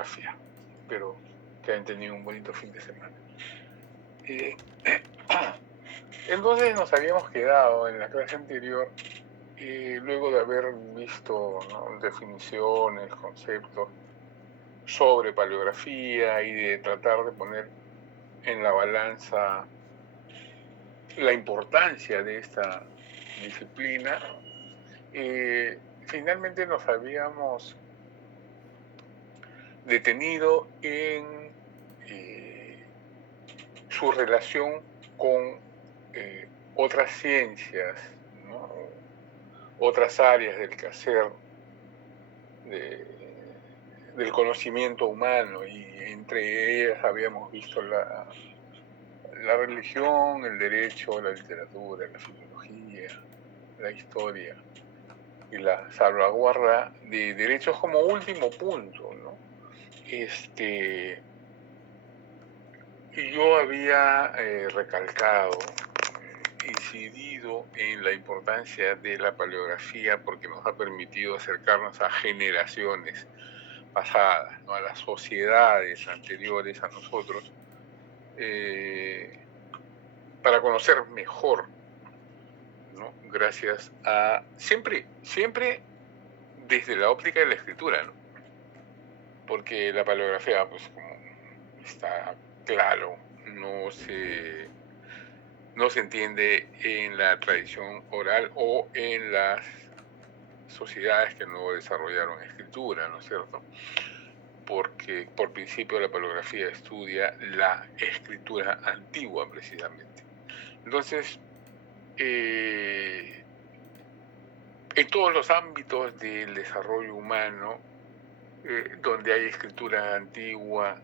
paleografía. Espero que hayan tenido un bonito fin de semana. Entonces nos habíamos quedado en la clase anterior, luego de haber visto, ¿no?, definiciones, conceptos sobre paleografía y de tratar de poner en la balanza la importancia de esta disciplina, finalmente nos habíamos detenido en su relación con otras ciencias, ¿no?, otras áreas del quehacer del conocimiento humano, y entre ellas habíamos visto la religión, el derecho, la literatura, la filología, la historia y la salvaguarda de derechos como último punto, ¿no? Y yo había recalcado, incidido en la importancia de la paleografía porque nos ha permitido acercarnos a generaciones pasadas, ¿no?, a las sociedades anteriores a nosotros, para conocer mejor, ¿no?, gracias a siempre desde la óptica de la escritura, ¿no? Porque la paleografía, pues como está claro, no se entiende en la tradición oral o en las sociedades que no desarrollaron escritura, ¿no es cierto? Porque por principio la paleografía estudia la escritura antigua precisamente. Entonces, en todos los ámbitos del desarrollo humano, donde hay escritura antigua,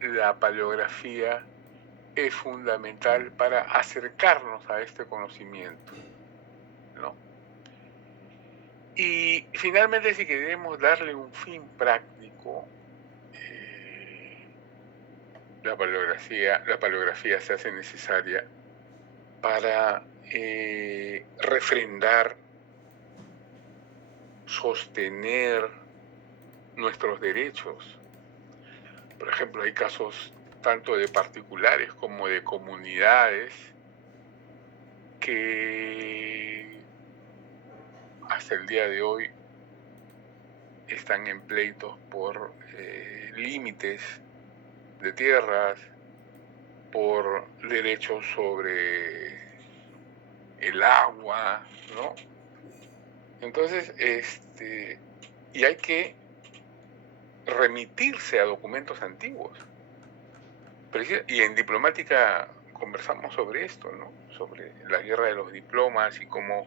la paleografía es fundamental para acercarnos a este conocimiento, ¿no? Y finalmente, si queremos darle un fin práctico, la paleografía se hace necesaria para refrendar, sostener nuestros derechos. Por ejemplo, hay casos tanto de particulares como de comunidades que hasta el día de hoy están en pleitos por límites de tierras, por derechos sobre el agua, ¿no? Entonces, y hay que remitirse a documentos antiguos. Y en diplomática conversamos sobre esto, ¿no?, sobre la guerra de los diplomas y cómo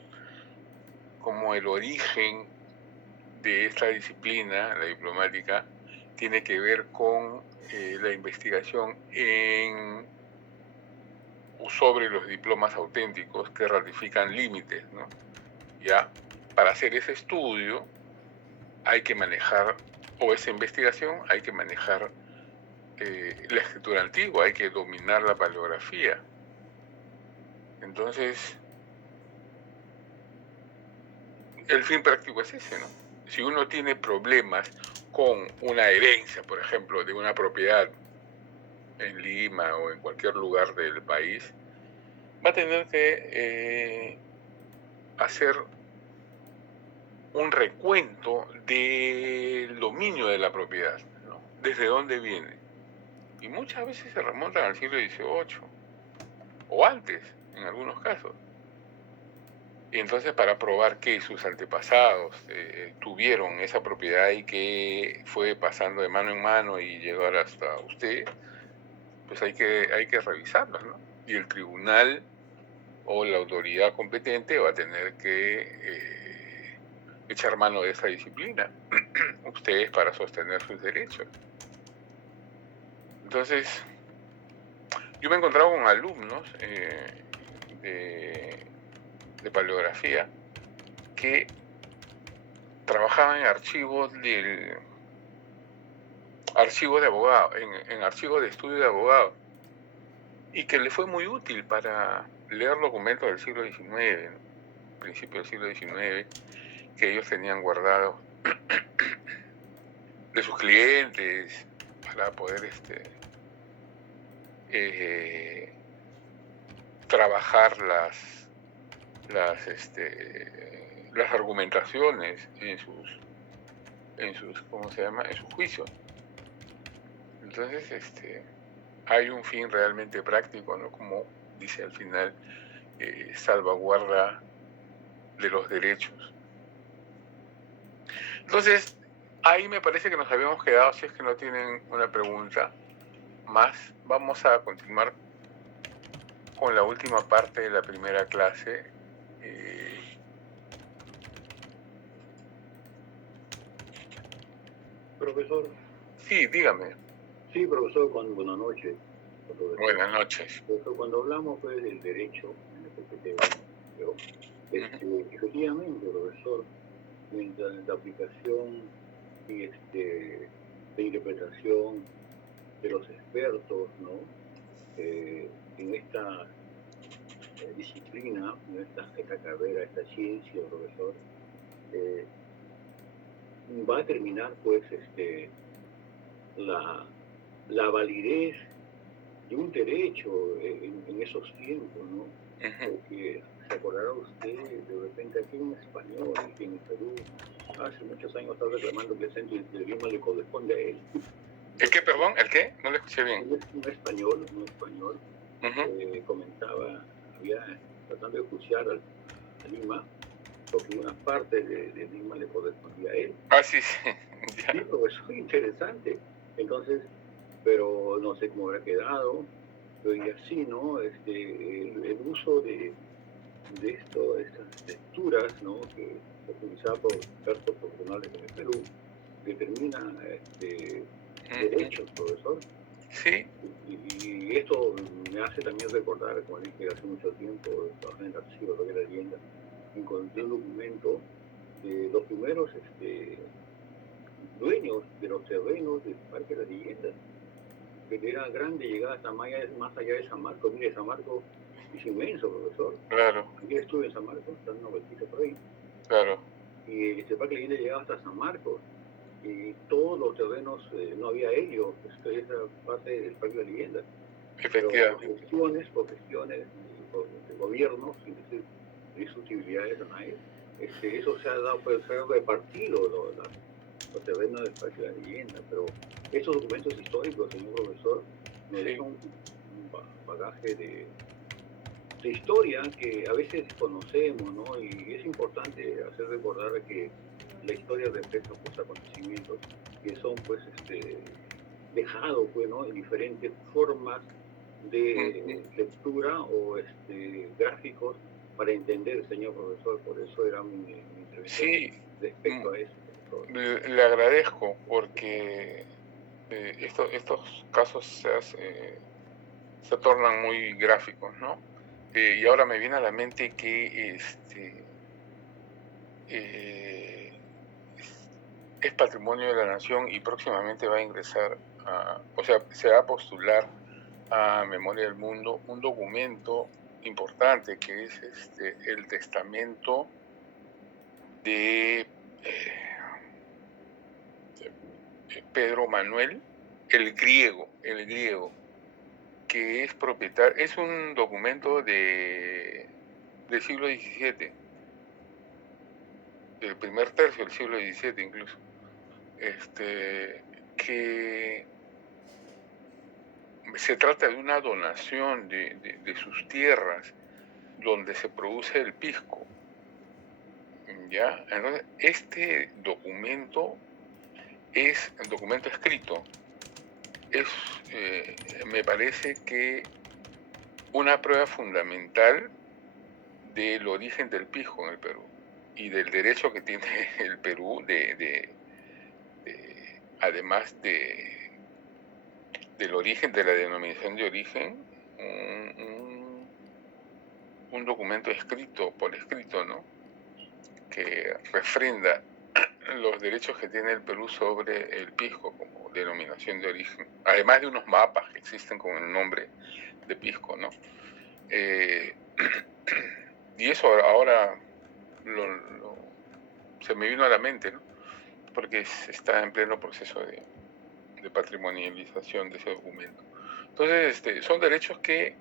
el origen de esta disciplina, la diplomática, tiene que ver con la investigación sobre los diplomas auténticos que ratifican límites, ¿no? Ya, para hacer ese estudio hay que manejar, o esa investigación, hay que manejar la escritura antigua, hay que dominar la paleografía. Entonces, el fin práctico es ese, ¿no? Si uno tiene problemas con una herencia, por ejemplo, de una propiedad en Lima o en cualquier lugar del país, va a tener que hacer un recuento del dominio de la propiedad, ¿no?, desde dónde viene. Y muchas veces se remontan al siglo XVIII, o antes, en algunos casos. Y entonces, para probar que sus antepasados tuvieron esa propiedad y que fue pasando de mano en mano y llegar hasta usted, pues hay que revisarlo, ¿no? Y el tribunal o la autoridad competente va a tener que echar mano de esa disciplina, ustedes, para sostener sus derechos. Entonces, yo me he encontrado con alumnos de paleografía que trabajaban en archivos de abogado, en archivos de estudio de abogado, y que le fue muy útil para leer documentos del siglo XIX, ¿no?, principio del siglo XIX, que ellos tenían guardados de sus clientes para poder trabajar las argumentaciones en sus, ¿cómo se llama? En sus juicios. Entonces, hay un fin realmente práctico, ¿no? Como dice al final, salvaguarda de los derechos. Entonces, ahí me parece que nos habíamos quedado, si es que no tienen una pregunta más, vamos a continuar con la última parte de la primera clase. Profesor. Sí, dígame. Sí, profesor, buenas noches. Profesor. Buenas noches. Profesor, cuando hablamos pues, del derecho en el PPT, efectivamente, profesor, mientras la aplicación y de interpretación de los expertos, ¿no? En esta disciplina, en esta carrera, esta ciencia, profesor, va a terminar pues la validez de un derecho en esos tiempos, ¿no? Porque se acordará usted, de repente aquí un español, que en Perú hace muchos años estaba reclamando que el centro del idioma le corresponde a él. ¿El qué, perdón? ¿El qué? No lo escuché bien. Un español comentaba, había tratando de escuchar a Lima, porque una parte de Lima le correspondía a él. Ah, sí, sí. Sí, profesor, interesante. Entonces, pero no sé cómo habrá quedado, pero y así, ¿no? El uso de estas lecturas, ¿no? Que se utilizaban por expertos profesionales en el Perú, determina derechos, profesor. Sí. Y esto me hace también recordar, como dije hace mucho tiempo, trabajé en el archivo de la leyenda, encontré un documento de los primeros dueños de los terrenos del Parque de la Leyenda, que era grande, llegaba hasta más allá de San Marcos. Mire, San Marcos es inmenso, profesor. Claro. Yo estuve en San Marcos, dando una vueltita por ahí. Claro. Y este Parque de la Leyenda llegaba hasta San Marcos. Y todos los terrenos, no había helio, esa parte del Parque de la Leyenda. Efectivamente. Pero por gestiones de gobiernos, sin decir disutibilidades a nadie, eso se ha dado, pues, se ha repartido los terrenos del Parque de la Leyenda, pero esos documentos históricos, señor profesor, nos dejan un bagaje de historia que a veces conocemos, ¿no? Y es importante hacer recordar que la historia refleja pues acontecimientos que son pues dejados pues, ¿no? En diferentes formas de lectura o gráficos para entender, señor profesor. Por eso era mi intervención respecto a eso. Le agradezco porque estos casos se tornan muy gráficos, ¿no? Y ahora me viene a la mente que es patrimonio de la nación y próximamente va a ingresar, se va a postular a Memoria del Mundo un documento importante que es el testamento de Pedro Manuel, el griego, que es propietario, es un documento del siglo XVII, del primer tercio del siglo XVII incluso, que se trata de una donación de sus tierras donde se produce el pisco, ¿ya? Entonces, este documento es el documento escrito, me parece que una prueba fundamental del origen del pisco en el Perú y del derecho que tiene el Perú además del origen, de la denominación de origen, un documento escrito, por escrito, ¿no? Que refrenda los derechos que tiene el Perú sobre el pisco como denominación de origen, además de unos mapas que existen con el nombre de pisco, ¿no? Y eso ahora se me vino a la mente, ¿no? porque está en pleno proceso de patrimonialización de ese documento. Entonces, son derechos que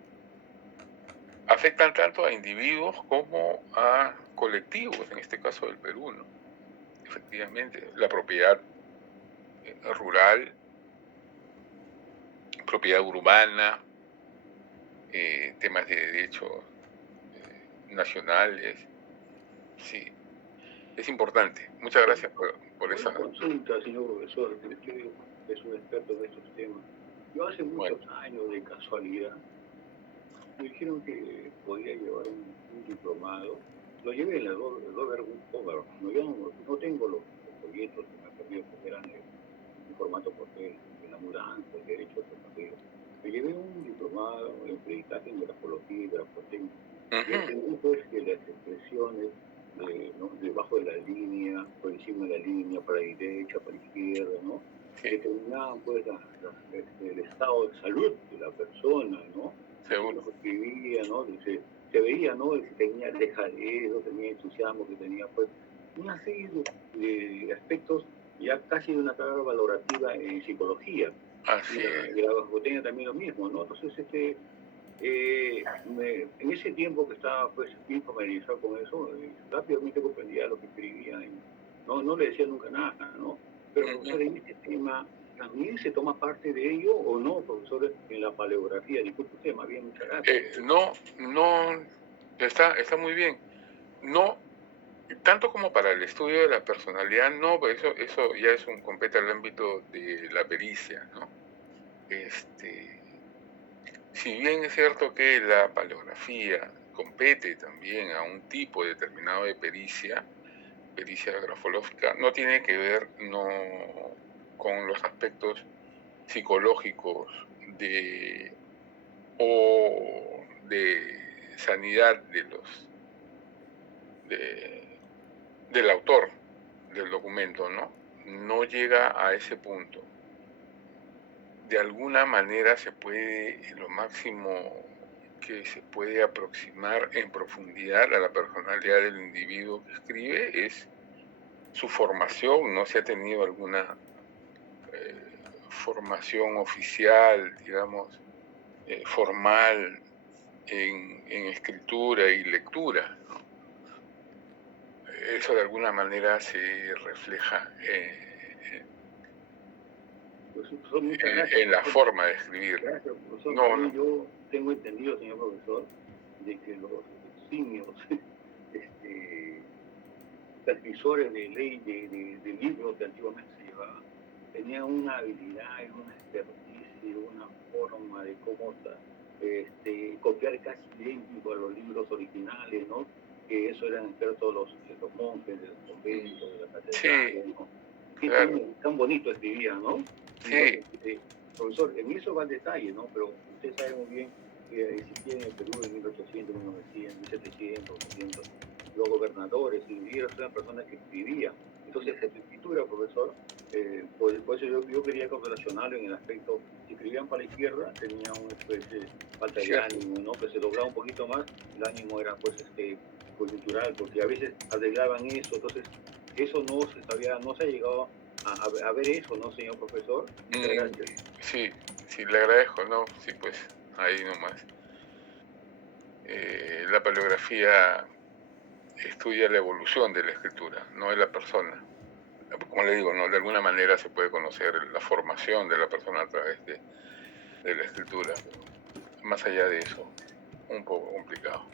afectan tanto a individuos como a colectivos, en este caso del Perú, ¿no? Efectivamente, la propiedad rural, propiedad urbana, temas de derechos nacionales, sí, es importante. Muchas gracias por esa. Una consulta, señor profesor, que usted es un experto en estos temas. Yo hace muchos años, de casualidad, me dijeron que podía llevar un diplomado. Lo llevé en la Robert Hoover. No, yo no tengo los folletos que me han perdido, porque eran en formato papel, en la mudanza, el derecho de papel. Me llevé un diplomado en predicación de grafología y grafotécnica. Y entendí pues que las expresiones debajo de la línea, por encima de la línea, para la derecha, para la izquierda, ¿no? Sí. Determinaban pues el estado de salud de la persona, ¿no? Seguro. Lo que vivía, ¿no? Se veía, ¿no? Que tenía dejadez, tenía entusiasmo, que tenía pues una serie de aspectos ya casi de una carga valorativa en psicología. Así y la grafotécnica también lo mismo, ¿no? Entonces, en ese tiempo que estaba pues bien familiarizado con eso, rápidamente comprendía lo que escribía. No le decía nunca nada, ¿no? Pero profesor, en este tema, ¿también se toma parte de ello o no, profesor, en la paleografía? Disculpe usted, más bien, muchas gracias. No, está muy bien. No, tanto como para el estudio de la personalidad, no, pues eso ya compete al ámbito de la pericia, ¿no? Si bien es cierto que la paleografía compete también a un tipo determinado de pericia grafológica, no tiene que ver con los aspectos psicológicos o de sanidad del autor del documento, ¿no? No llega a ese punto. De alguna manera se puede, lo máximo que se puede aproximar en profundidad a la personalidad del individuo que escribe es su formación. No se ha tenido alguna formación oficial, digamos, formal en escritura y lectura, ¿no? Eso de alguna manera se refleja en la forma de escribir. Gracias, profesor. Yo tengo entendido, señor profesor, de que los simios, transmisores de ley de libros que antiguamente se llevaban, tenían una habilidad, una expertise, una forma de cómo copiar casi idéntico a los libros originales, ¿no? Que eso eran expertos los monjes de los conventos, de la catedral, ¿no? Que claro. Tan bonito escribían, ¿no? Sí. Entonces, profesor, en eso va el detalle, ¿no? Pero usted sabe muy bien que existía en el Perú en 1800, 1900, 1700, 800, los gobernadores y líderes eran personas que escribían. Entonces, la escritura, profesor, por eso yo quería correlacionarlo en el aspecto, si escribían para la izquierda, tenían una especie de falta de ánimo, ¿no? Que se doblaba un poquito más, el ánimo era pues coyuntural, porque a veces arreglaban eso, entonces eso no se sabía, no se ha llegado a ver eso, ¿no, señor profesor? Muchas gracias. Sí, le agradezco, ¿no? Sí, pues, ahí nomás. La paleografía estudia la evolución de la escritura, no de la persona. Como le digo, ¿no? De alguna manera se puede conocer la formación de la persona a través de la escritura, pero más allá de eso, un poco complicado.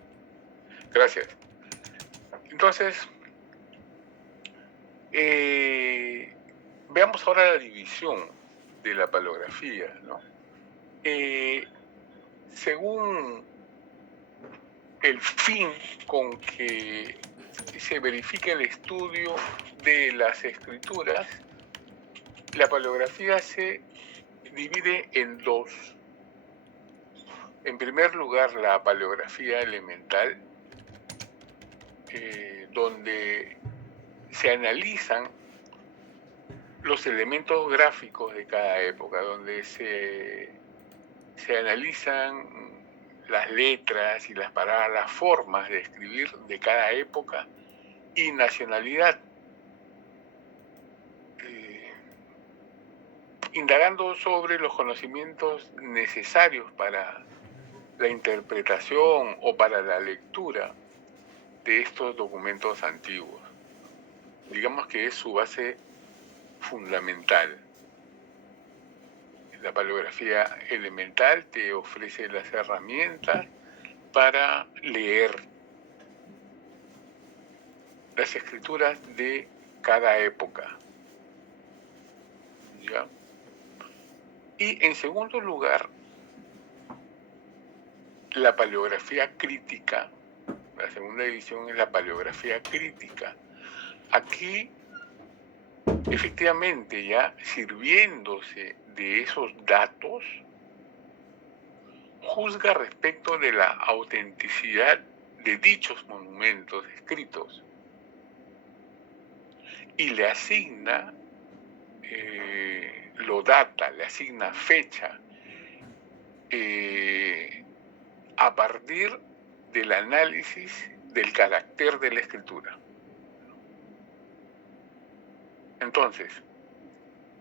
Gracias. Entonces, veamos ahora la división de la paleografía, ¿no? Según el fin con que se verifica el estudio de las escrituras, la paleografía se divide en dos. En primer lugar, la paleografía elemental, donde se analizan los elementos gráficos de cada época, donde se analizan las letras y las palabras, las formas de escribir de cada época y nacionalidad. indagando sobre los conocimientos necesarios para la interpretación o para la lectura de estos documentos antiguos. Digamos que es su base fundamental. La paleografía elemental te ofrece las herramientas para leer las escrituras de cada época. ¿Ya? Y en segundo lugar, la paleografía crítica. La segunda división es la paleografía crítica. Aquí, efectivamente, ya sirviéndose de esos datos, juzga respecto de la autenticidad de dichos monumentos escritos y le asigna, lo data, le asigna fecha a partir del análisis del carácter de la escritura. Entonces,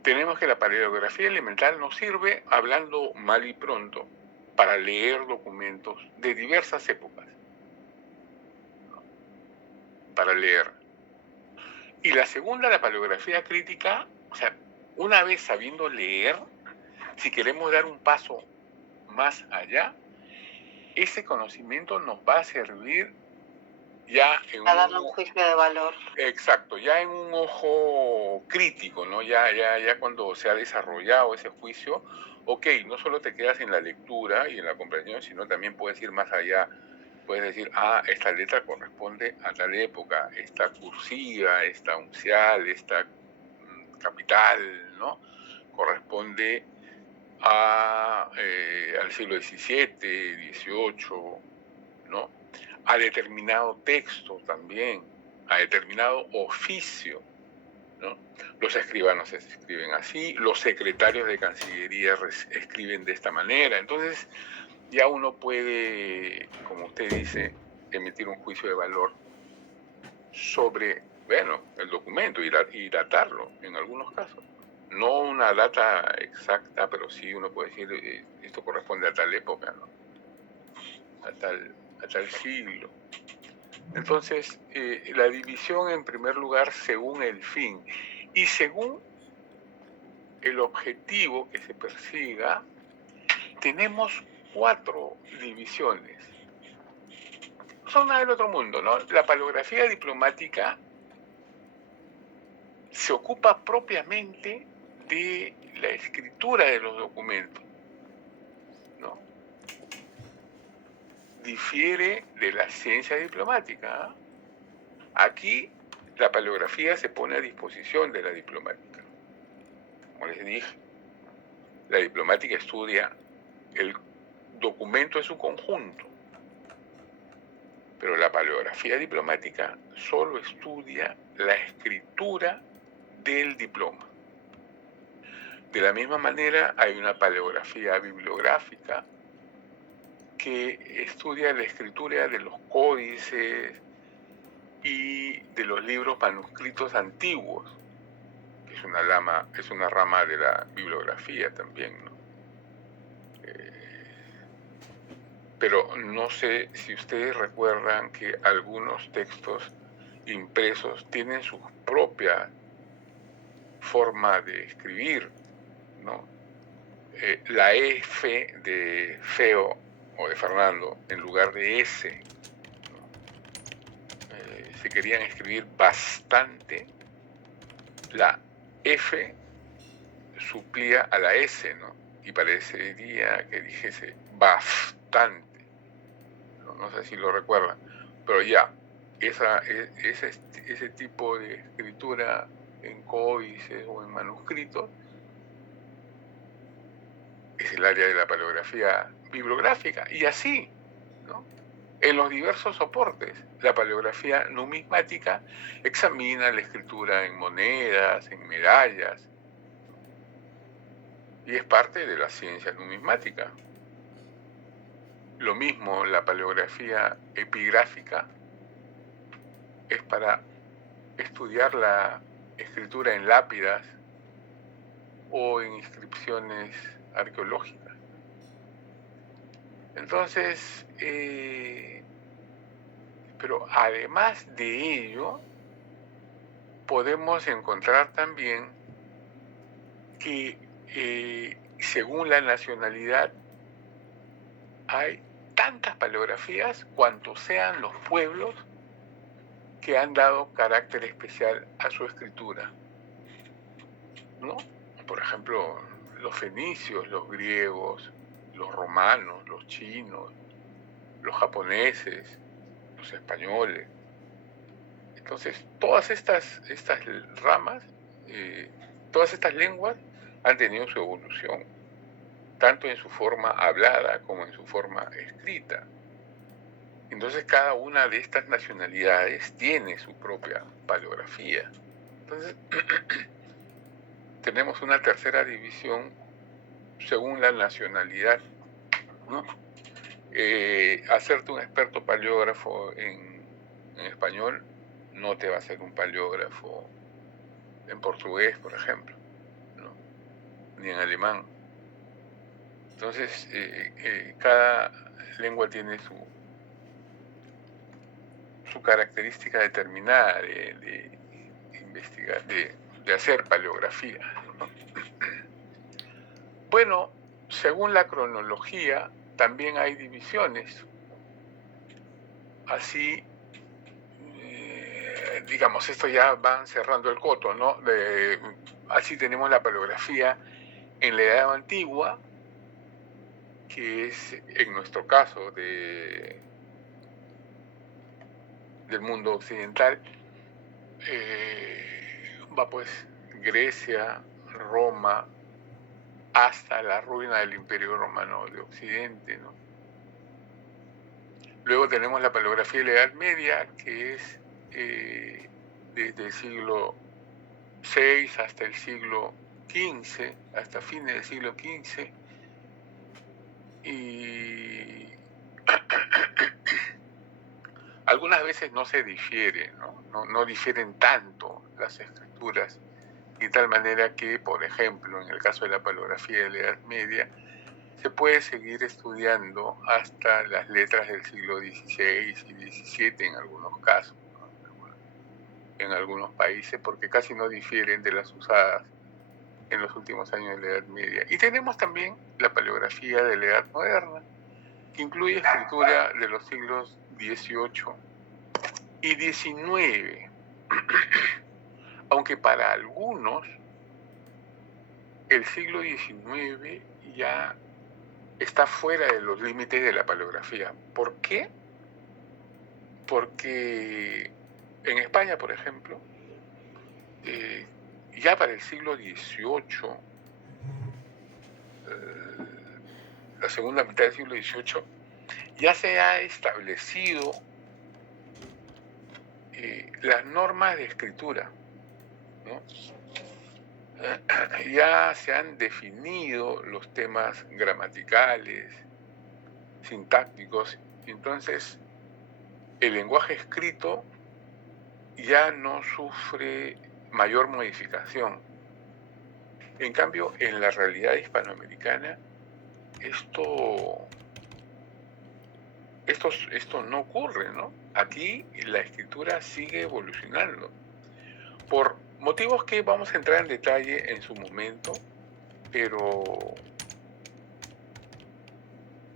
tenemos que la paleografía elemental nos sirve, hablando mal y pronto, para leer documentos de diversas épocas. Para leer. Y la segunda, la paleografía crítica, o sea, una vez sabiendo leer, si queremos dar un paso más allá, ese conocimiento nos va a servir ya en a darle un juicio de valor. Exacto, ya en un ojo crítico, ¿no? Ya cuando se ha desarrollado ese juicio, ok, no solo te quedas en la lectura y en la comprensión, sino también puedes ir más allá. Puedes decir, esta letra corresponde a tal época, esta cursiva, esta uncial, esta capital, ¿no? Corresponde al siglo XVII, XVIII, ¿no? A determinado texto también, a determinado oficio, ¿no? Los escribanos escriben así, los secretarios de Cancillería escriben de esta manera. Entonces, ya uno puede, como usted dice, emitir un juicio de valor sobre, bueno, el documento y datarlo en algunos casos. No una data exacta, pero sí uno puede decir, esto corresponde a tal época, ¿no? A tal siglo. Entonces, la división en primer lugar según el fin y según el objetivo que se persiga, tenemos 4 divisiones. No son nada del otro mundo, ¿no? La paleografía diplomática se ocupa propiamente de la escritura de los documentos, ¿no? Difiere de la ciencia diplomática. Aquí la paleografía se pone a disposición de la diplomática. Como les dije, la diplomática estudia el documento en su conjunto, pero la paleografía diplomática solo estudia la escritura del diploma. De la misma manera, hay una paleografía bibliográfica que estudia la escritura de los códices y de los libros manuscritos antiguos, que es una rama de la bibliografía también, ¿no? Pero no sé si ustedes recuerdan que algunos textos impresos tienen su propia forma de escribir, ¿no? La F de Feo o de Fernando en lugar de S, ¿no? Se querían escribir bastante, la F suplía a la S, ¿no? Y parecería que dijese bastante. No sé si lo recuerdan, pero ya, ese tipo de escritura en códices o en manuscritos es el área de la paleografía bibliográfica, y así, ¿no? En los diversos soportes, la paleografía numismática examina la escritura en monedas, en medallas, y es parte de la ciencia numismática. Lo mismo la paleografía epigráfica es para estudiar la escritura en lápidas o en inscripciones arqueológicas. Entonces, pero además de ello, podemos encontrar también que según la nacionalidad hay tantas paleografías cuantos sean los pueblos que han dado carácter especial a su escritura, ¿no? Por ejemplo, los fenicios, los griegos, los romanos, los chinos, los japoneses, los españoles. Entonces, todas estas ramas, todas estas lenguas han tenido su evolución, tanto en su forma hablada como en su forma escrita. Entonces, cada una de estas nacionalidades tiene su propia paleografía. Entonces, tenemos una tercera división según la nacionalidad, ¿no? Hacerte un experto paleógrafo en español no te va a hacer un paleógrafo en portugués, por ejemplo, ¿no? Ni en alemán. Entonces, cada lengua tiene su característica determinada de investigar, de hacer paleografía, ¿no? Bueno, según la cronología, también hay divisiones. Así, digamos, esto ya van cerrando el coto, ¿no? Así tenemos la paleografía en la Edad Antigua, que es, en nuestro caso, del mundo occidental, va pues Grecia, Roma, hasta la ruina del Imperio Romano de Occidente, ¿no? Luego tenemos la paleografía de la Edad Media, que es desde el siglo VI hasta el siglo XV, hasta fines del siglo XV, y algunas veces no se difiere, no difieren tanto las escrituras, de tal manera que, por ejemplo, en el caso de la paleografía de la Edad Media, se puede seguir estudiando hasta las letras del siglo XVI y XVII en algunos casos, ¿no? En algunos países, porque casi no difieren de las usadas en los últimos años de la Edad Media. Y tenemos también la paleografía de la Edad Moderna, que incluye escritura de los siglos XVIII y XIX, aunque para algunos el siglo XIX ya está fuera de los límites de la paleografía. ¿Por qué? Porque en España, por ejemplo, ya para el siglo XVIII, la segunda mitad del siglo XVIII, ya se ha establecido las normas de escritura, ¿no? Ya se han definido los temas gramaticales, sintácticos. Entonces, el lenguaje escrito ya no sufre mayor modificación. En cambio, en la realidad hispanoamericana, esto no ocurre, ¿no? Aquí la escritura sigue evolucionando. Por motivos que vamos a entrar en detalle en su momento, pero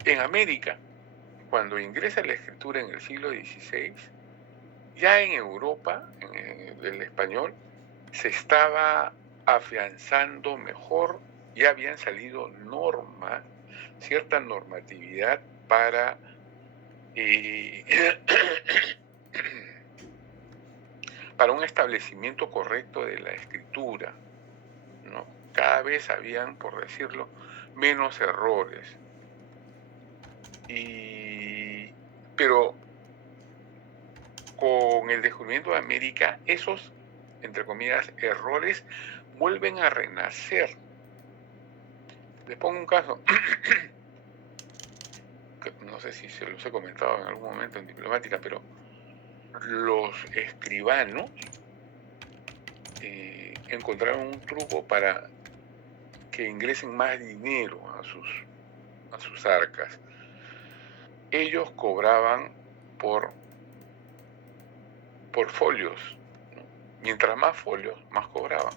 en América, cuando ingresa la escritura en el siglo XVI, ya en Europa, en el español, se estaba afianzando mejor, ya habían salido normas, cierta normatividad para para un establecimiento correcto de la escritura, ¿no? Cada vez habían, por decirlo, menos errores. Pero con el descubrimiento de América, esos, entre comillas, errores vuelven a renacer. Les pongo un caso. No sé si se los he comentado en algún momento en Diplomática, pero los escribanos encontraron un truco para que ingresen más dinero a sus arcas. Ellos cobraban por folios, ¿no? Mientras más folios, más cobraban.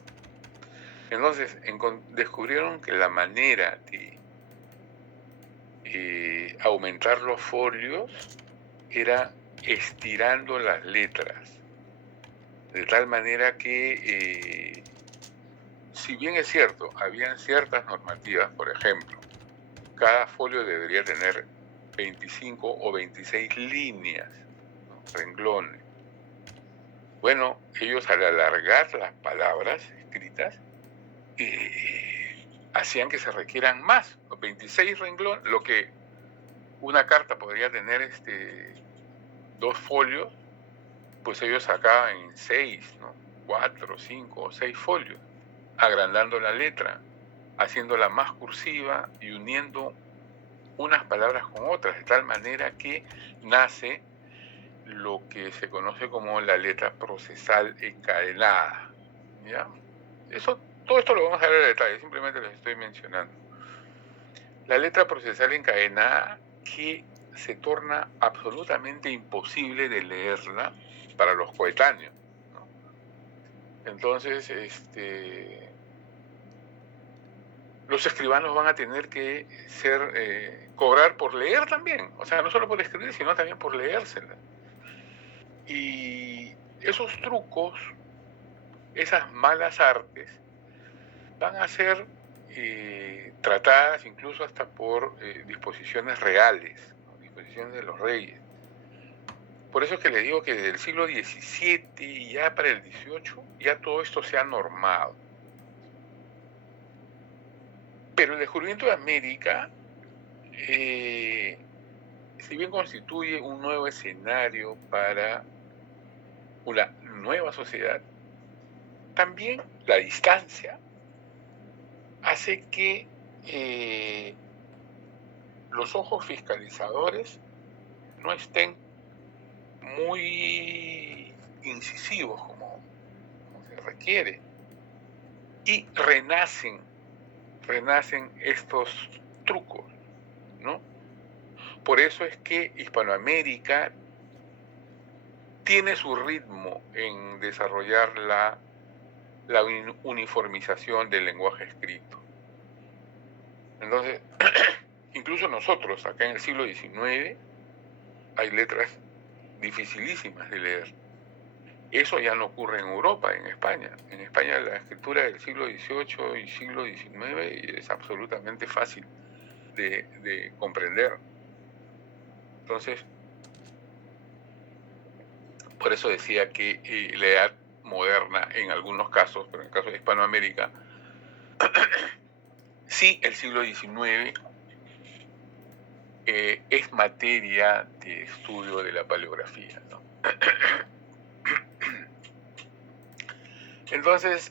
Entonces descubrieron que la manera de aumentar los folios era estirando las letras, de tal manera que, si bien es cierto, habían ciertas normativas, por ejemplo, cada folio debería tener 25 o 26 líneas, ¿no? Renglones. Bueno, ellos al alargar las palabras escritas, hacían que se requieran más, 26 renglones, lo que una carta podría tener 2 folios, pues ellos sacaban en 6, ¿no? 4, 5 o 6 folios, agrandando la letra, haciéndola más cursiva y uniendo unas palabras con otras, de tal manera que nace lo que se conoce como la letra procesal encadenada, ¿ya? Todo esto lo vamos a ver en detalle, simplemente les estoy mencionando. La letra procesal encadenada, que se torna absolutamente imposible de leerla para los coetáneos, ¿no? Entonces, los escribanos van a tener que cobrar por leer también, o sea, no solo por escribir, sino también por leérsela. Y esos trucos, esas malas artes, van a ser tratadas incluso hasta por disposiciones reales, ¿no? Disposiciones de los reyes. Por eso es que le digo que desde el siglo XVII y ya para el XVIII, ya todo esto se ha normado. Pero el descubrimiento de América, si bien constituye un nuevo escenario para una nueva sociedad, también la distancia hace que los ojos fiscalizadores no estén muy incisivos como se requiere, y renacen estos trucos, ¿no? Por eso es que Hispanoamérica tiene su ritmo en desarrollar la uniformización del lenguaje escrito. Entonces, incluso nosotros, acá en el siglo XIX, hay letras dificilísimas de leer. Eso ya no ocurre en Europa, en España. En España la escritura del siglo XVIII y siglo XIX es absolutamente fácil de comprender. Entonces, por eso decía que la edad moderna, en algunos casos, pero en el caso de Hispanoamérica, sí, el siglo XIX es materia de estudio de la paleografía, ¿no? Entonces,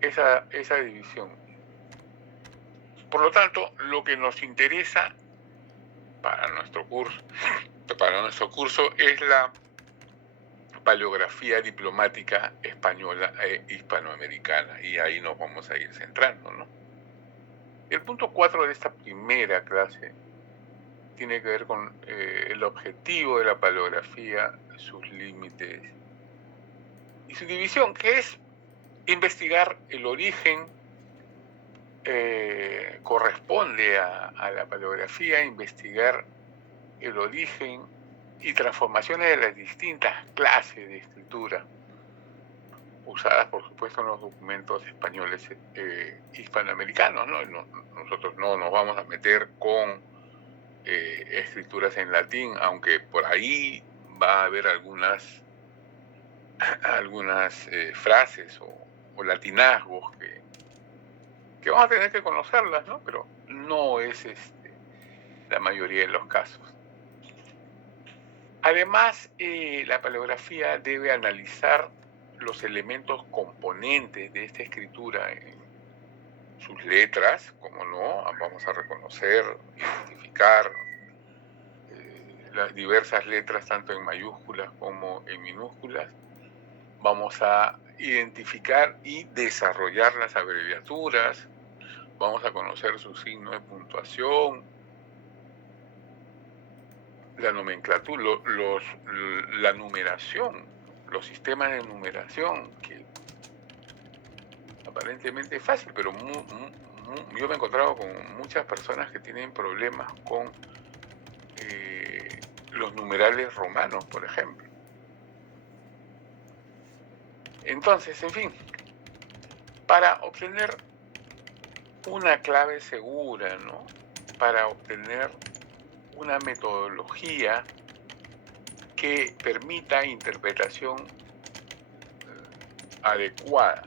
esa división. Por lo tanto, lo que nos interesa para nuestro curso es la paleografía diplomática española e hispanoamericana, y ahí nos vamos a ir centrando, ¿no? El punto 4 de esta primera clase tiene que ver con el objetivo de la paleografía, sus límites y su división, que es investigar el origen. Corresponde a la paleografía investigar el origen y transformaciones de las distintas clases de escritura usadas, por supuesto, en los documentos españoles hispanoamericanos, ¿no? Nosotros no nos vamos a meter con escrituras en latín, aunque por ahí va a haber algunas frases o latinazgos que vamos a tener que conocerlas, ¿no? Pero no es la mayoría de los casos. Además, la paleografía debe analizar los elementos componentes de esta escritura en sus letras, como no, vamos a reconocer, identificar las diversas letras, tanto en mayúsculas como en minúsculas, vamos a identificar y desarrollar las abreviaturas, vamos a conocer su signo de puntuación, la nomenclatura, la numeración, los sistemas de numeración, que aparentemente es fácil, pero yo me he encontrado con muchas personas que tienen problemas con los numerales romanos, por ejemplo. Entonces, en fin, para obtener una clave segura, ¿no? Para obtener una metodología que permita interpretación adecuada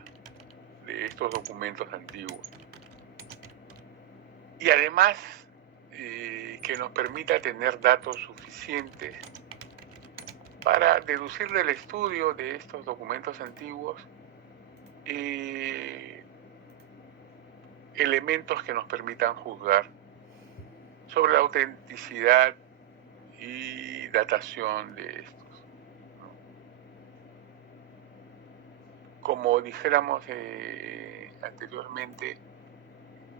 de estos documentos antiguos. Y además que nos permita tener datos suficientes para deducir del estudio de estos documentos antiguos elementos que nos permitan juzgar sobre la autenticidad y datación de estos, ¿no? Como dijéramos anteriormente,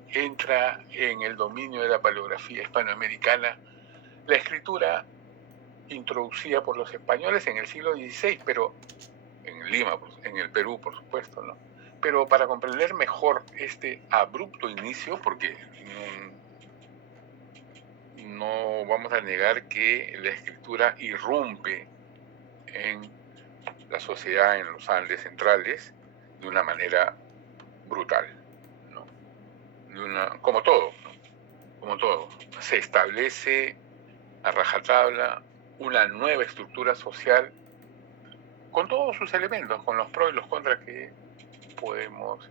entra en el dominio de la paleografía hispanoamericana la escritura introducida por los españoles en el siglo XVI, pero en Lima, en el Perú, por supuesto, ¿no? Pero para comprender mejor este abrupto inicio, porque no vamos a negar que la escritura irrumpe en la sociedad en los Andes centrales de una manera brutal, ¿no? Como todo, ¿no? Como todo, se establece a rajatabla una nueva estructura social con todos sus elementos, con los pros y los contras que podemos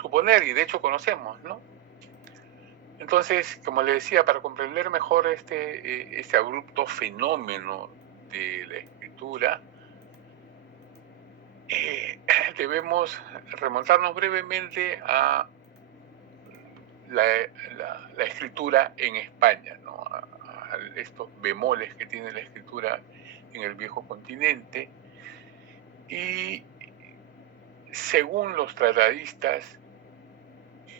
suponer y de hecho conocemos, ¿no? Entonces, como le decía, para comprender mejor este abrupto fenómeno de la escritura, debemos remontarnos brevemente a la escritura en España, ¿no? A estos bemoles que tiene la escritura en el viejo continente. Y según los tratadistas,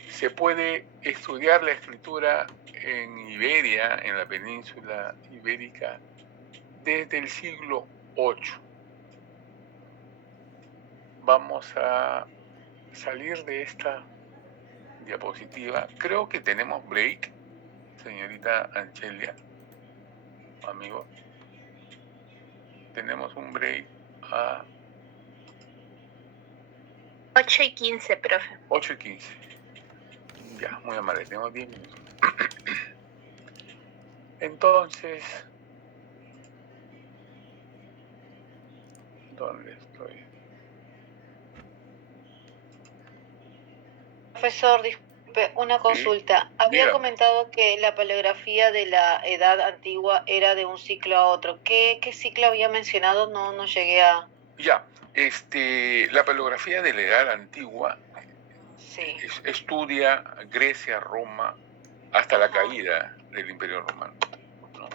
se puede estudiar la escritura en Iberia, en la península ibérica, desde el siglo VIII. Vamos a salir de esta diapositiva. Creo que tenemos break, señorita Anchelia, amigo. Tenemos un break a 8:15, profe. 8:15. Ya, muy amable, tenemos 10 minutos. Entonces, ¿dónde estoy? Profesor, disculpe, una consulta. Había dígame. comentado que la paleografía de la edad antigua era de un ciclo a otro. ¿Qué ciclo había mencionado? No llegué a... Ya, la paleografía de la edad antigua Sí. estudia Grecia, Roma, hasta la caída del Imperio Romano, ¿no?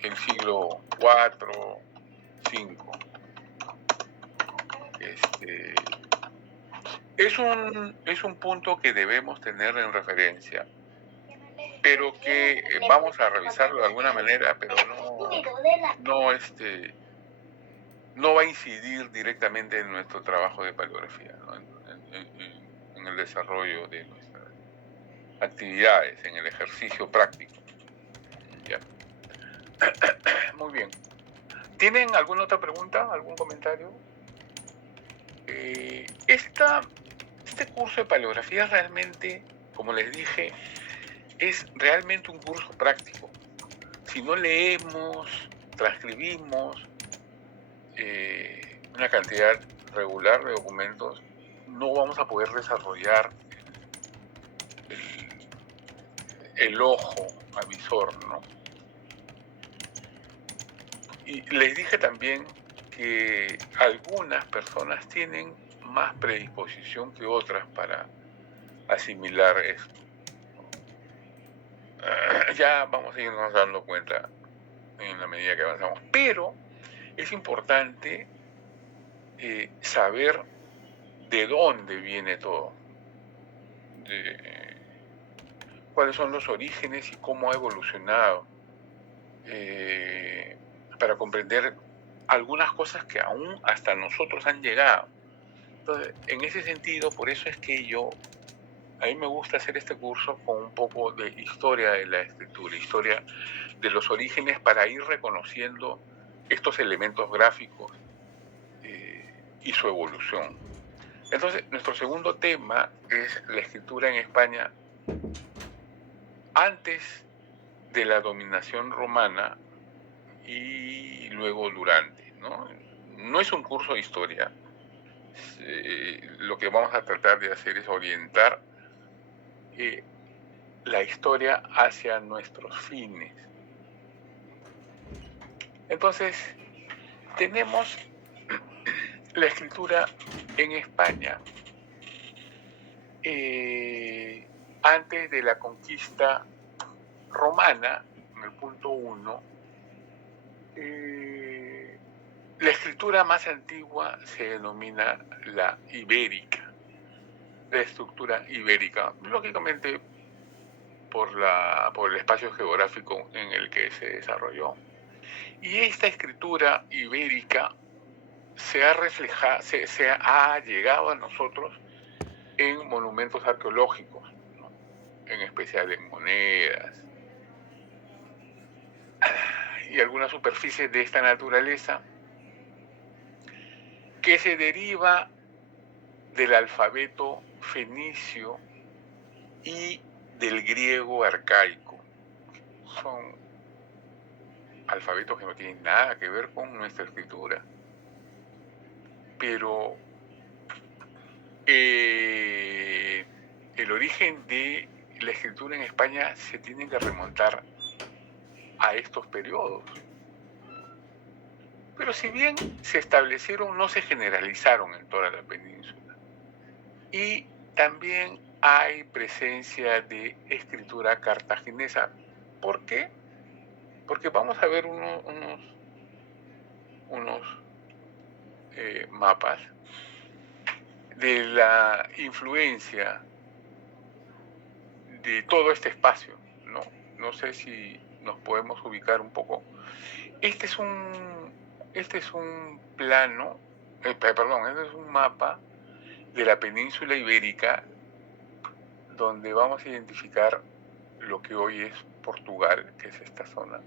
El siglo IV, V. Es un punto que debemos tener en referencia, pero que vamos a revisarlo de alguna manera, pero no va a incidir directamente en nuestro trabajo de paleografía, ¿no? En el desarrollo de nuestras actividades, en el ejercicio práctico. ¿Ya? Muy bien. ¿Tienen alguna otra pregunta, algún comentario? Este curso de paleografía realmente, como les dije, es realmente un curso práctico. Si no leemos, transcribimos una cantidad regular de documentos, no vamos a poder desarrollar el ojo avisor, ¿no? Y les dije también que algunas personas tienen más predisposición que otras para asimilar esto. Ya vamos a irnos dando cuenta en la medida que avanzamos. Pero es importante saber de dónde viene todo, cuáles son los orígenes y cómo ha evolucionado, para comprender algunas cosas que aún hasta nosotros han llegado. Entonces, en ese sentido, por eso es que a mí me gusta hacer este curso con un poco de historia de la escritura, historia de los orígenes, para ir reconociendo estos elementos gráficos y su evolución. Entonces, nuestro segundo tema es la escritura en España antes de la dominación romana y luego durante, ¿no? No es un curso de historia. Lo que vamos a tratar de hacer es orientar la historia hacia nuestros fines. Entonces, tenemos la escritura en España antes de la conquista romana, en el punto 1. La escritura más antigua se denomina la ibérica, la estructura ibérica, lógicamente por el espacio geográfico en el que se desarrolló. Y esta escritura ibérica se ha llegado a nosotros en monumentos arqueológicos, ¿no? En especial en monedas y algunas superficies de esta naturaleza, que se deriva del alfabeto fenicio y del griego arcaico. Son alfabetos que no tienen nada que ver con nuestra escritura, pero el origen de la escritura en España se tiene que remontar a estos periodos. Pero si bien se establecieron, no se generalizaron en toda la península. Y también hay presencia de escritura cartaginesa. ¿Por qué? Porque vamos a ver unos mapas de la influencia de todo este espacio, ¿no? No sé si nos podemos ubicar un poco. Este es un plano, este es un mapa de la península ibérica, donde vamos a identificar lo que hoy es Portugal, que es esta zona,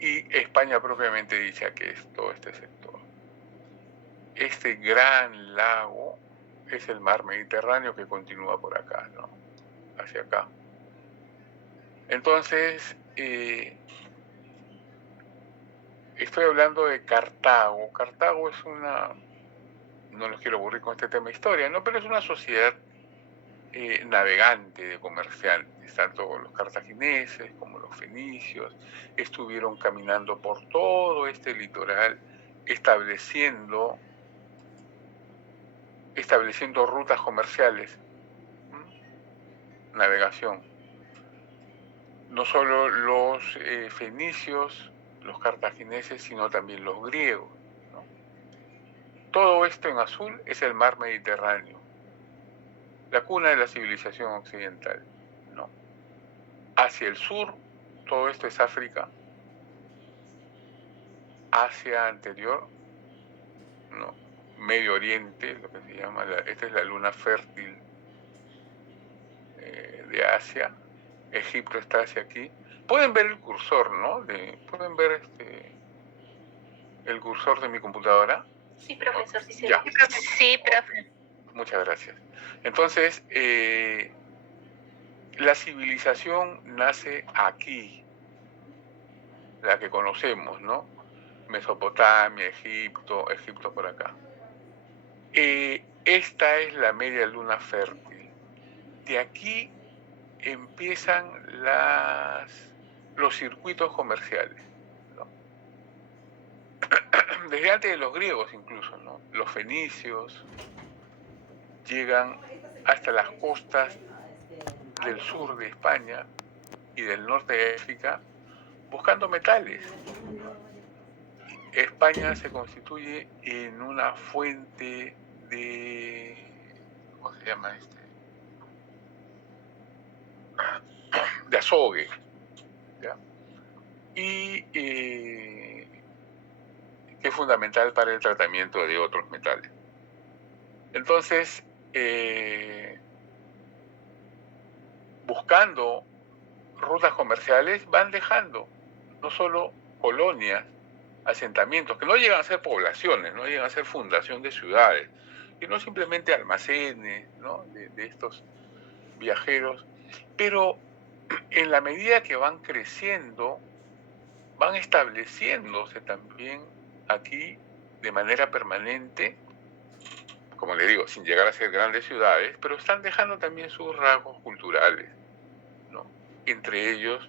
y España propiamente dicha, que es todo este sector. Este gran lago es el mar Mediterráneo, que continúa por acá, ¿no? Hacia acá. Entonces, estoy hablando de Cartago. Cartago es no los quiero aburrir con este tema de historia, ¿no? Pero es una sociedad navegante de comerciantes. Tanto los cartagineses como los fenicios estuvieron caminando por todo este litoral, estableciendo rutas comerciales, navegación. No solo los fenicios, los cartagineses, sino también los griegos, ¿no? Todo esto en azul es el mar Mediterráneo, la cuna de la civilización occidental, ¿no? Hacia el sur, todo esto es África. Asia anterior, ¿no? Medio Oriente, lo que se llama, esta es la luna fértil de Asia. Egipto está hacia aquí. Pueden ver el cursor, ¿no? Pueden ver el cursor de mi computadora. Sí, profesor, sí se ya. Sí, profe. Muchas gracias. Entonces, la civilización nace aquí, la que conocemos, ¿no? Mesopotamia, Egipto por acá. Esta es la media luna fértil. De aquí empiezan los circuitos comerciales, ¿no? Desde antes de los griegos incluso, ¿no? Los fenicios llegan hasta las costas del sur de España y del norte de África buscando metales. España se constituye en una fuente de, ¿cómo se llama este? De azogue, ¿ya? Y que es fundamental para el tratamiento de otros metales. Entonces, buscando rutas comerciales, van dejando no solo colonias, asentamientos, que no llegan a ser poblaciones, no llegan a ser fundación de ciudades, sino simplemente almacenes, ¿no? de estos viajeros, pero en la medida que van creciendo, van estableciéndose también aquí de manera permanente, como le digo, sin llegar a ser grandes ciudades, pero están dejando también sus rasgos culturales, ¿no? Entre ellos,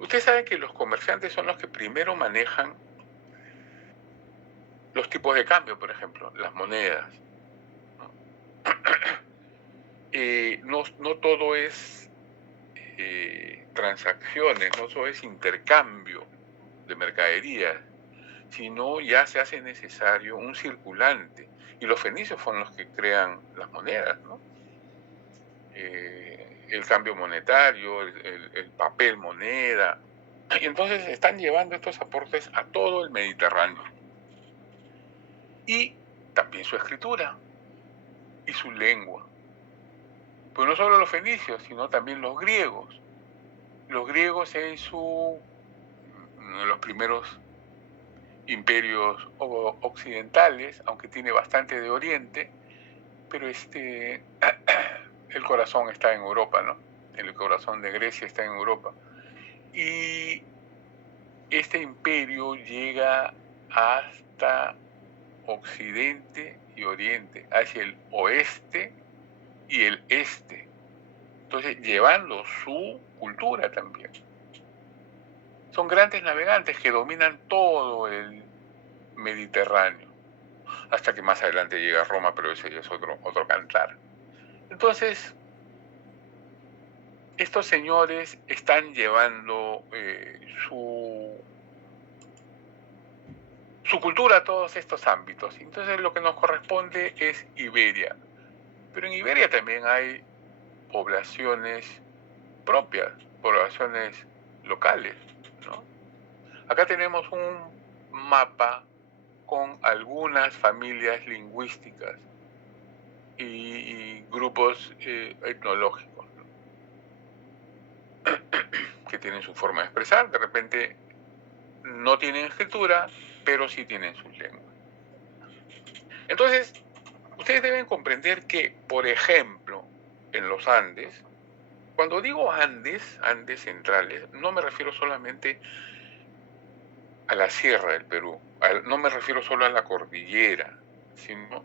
usted sabe que los comerciantes son los que primero manejan los tipos de cambio, por ejemplo, las monedas, ¿no? No todo es transacciones, no todo es intercambio de mercaderías, sino ya se hace necesario un circulante. Y los fenicios fueron los que crean las monedas, ¿no? El cambio monetario, el papel moneda. Y entonces están llevando estos aportes a todo el Mediterráneo. Y también su escritura y su lengua. Pues no solo los fenicios, sino también los griegos. Los griegos en los primeros imperios occidentales, aunque tiene bastante de Oriente, pero el corazón está en Europa, ¿no? El corazón de Grecia está en Europa. Y este imperio llega hasta Occidente y Oriente, hacia el oeste y el este. Entonces, llevando su cultura también. Son grandes navegantes que dominan todo el Mediterráneo, hasta que más adelante llega a Roma, pero ese ya es otro cantar. Entonces, estos señores están llevando su cultura a todos estos ámbitos. Entonces, lo que nos corresponde es Iberia. Pero en Iberia también hay poblaciones propias, poblaciones locales, ¿no? Acá tenemos un mapa con algunas familias lingüísticas y grupos etnológicos, ¿no? que tienen su forma de expresar. De repente no tienen escritura, pero sí tienen sus lenguas. Entonces, ustedes deben comprender que, por ejemplo, en los Andes, cuando digo Andes, Andes centrales, no me refiero solamente a la sierra del Perú, no me refiero solo a la cordillera, sino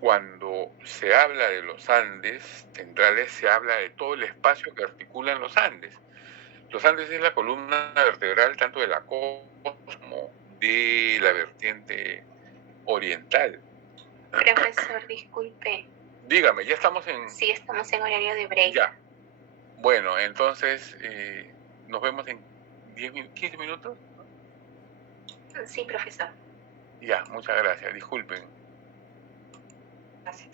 cuando se habla de los Andes centrales, se habla de todo el espacio que articulan los Andes. Los Andes es la columna vertebral tanto de la costa como de la vertiente oriental. Profesor, disculpe. Dígame, ya estamos en... Sí, estamos en horario de break. Ya. Bueno, entonces nos vemos en 15 minutos. Sí, profesor. Ya, muchas gracias. Disculpen. Gracias.